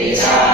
Maria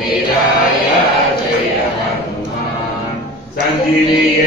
वीराय जय हनुमान्। सन्धिने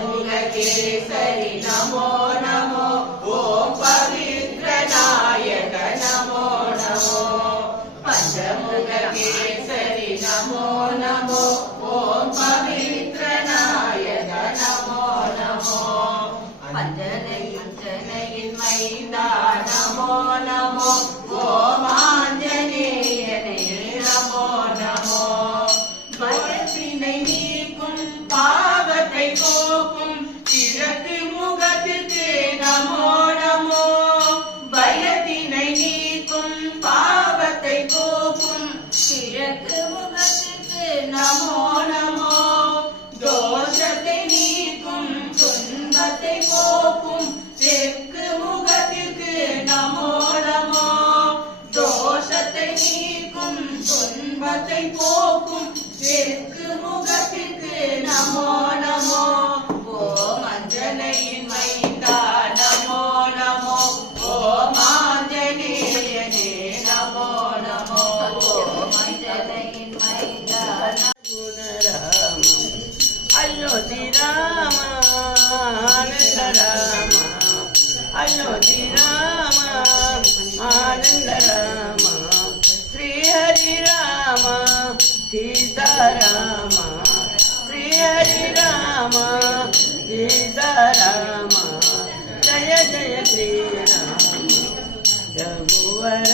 केसरि नमो नमो ॐ पवित्रनायक नमो नमो पञ्चमुख केसरि नमो नमो நமோ நமோ தோஷத்தை நீக்கும் துன்பத்தை போக்கும் செக்கு முகத்திற்கு நமோ நமோ தோஷத்தை நீக்கும் துன்பத்தை போக்கும் செக்கு முகத்திற்கு நமோ అయోధి రామ ఆనంద రామ శ్రీహరి రామ సీతారామ శ్రీహరి రామ సీతారామ జయ జయ శ్రీరామ రఘువర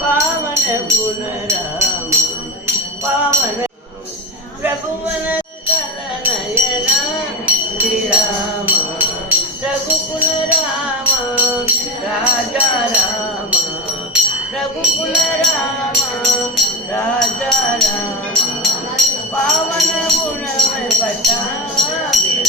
పావన పునరామ పావన రఘువన కలనయ రాజా రామ రఘుకుల రామ రాజా రామ పావన గుణమయ పటాభిరామ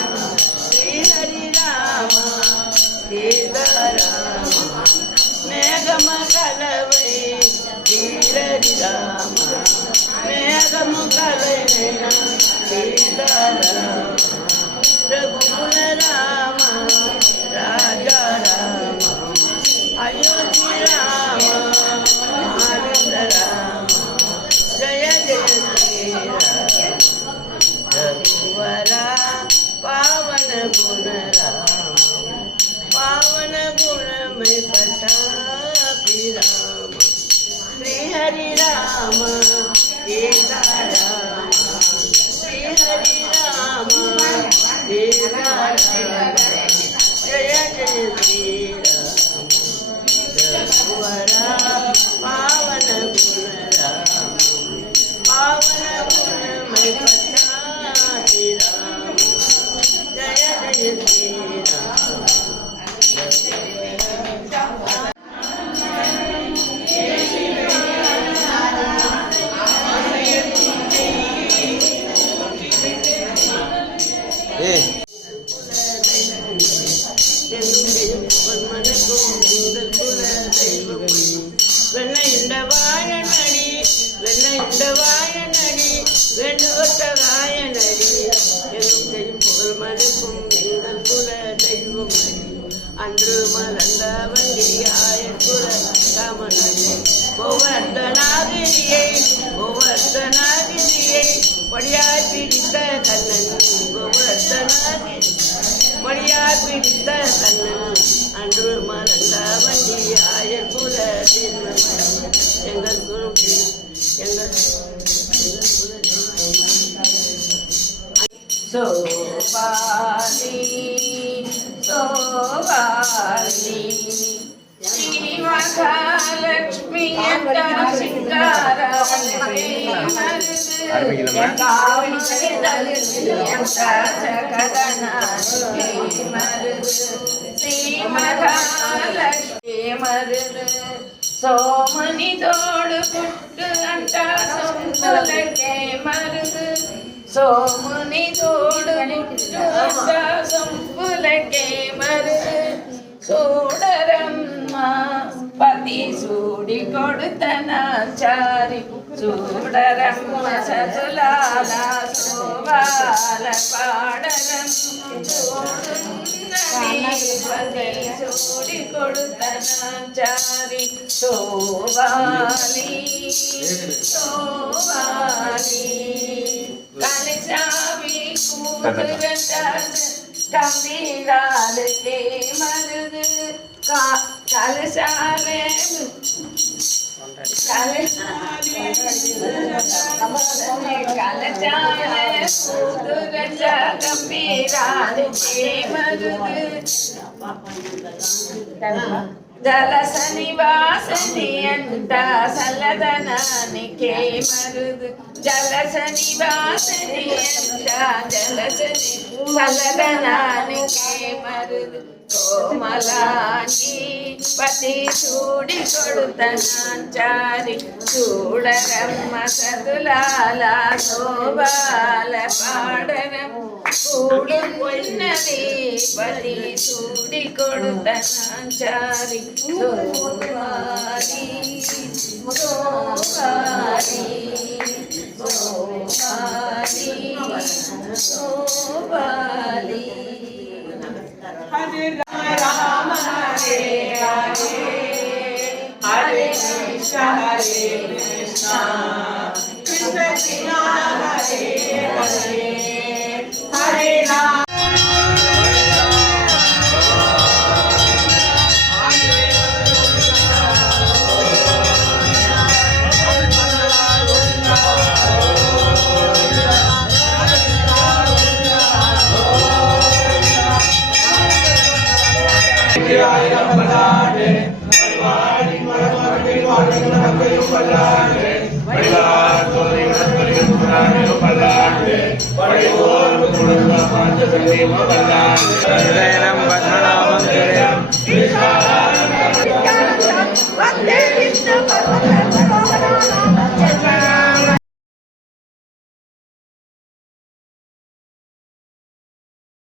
సీతమ్మ మేఘము కలైన సీతమ్మ படியாய் பிடித்த கண்ணன் கோவர்த்தனாகிரி படியாய் பிடித்த கண்ணன் அன்று மலர்ந்த வண்டியாய குல எங்கள் குரு எங்கள் எங்கள் குல சோபாலி சோபாலி மகாலட்சுமி மருது சோமணி தோடு புட்டு அண்ட சொந்தலக்கே மருது சோமணி தோடு புட்டு அண்ட சொம்புலக்கே மருது. சோட பதி சூடி கொடுத்த நாச்சாரி சூடரம்ம சதுலால சோவால பாடலம். பதி சூடி கொடுத்த நாச்சாரி சோவாலி சோவாலி. கலச்சாவி கூடு கண்டாது கம்பீராது மருது జలసని వాసని అంట సల్లదనానికే మరుదు జలసని వాసని అంట జలసని సల్లదనానికే మరుదు కోమలాంగి పతి చూడి కొడుతనాచారి చూడరమ్మ సదులాల శోభాల పాడరం. కూడున్నది పతి చూడి కొడుతనాచారి సోమారి సోమారి సోమారి సోమారి আমাদের हृदय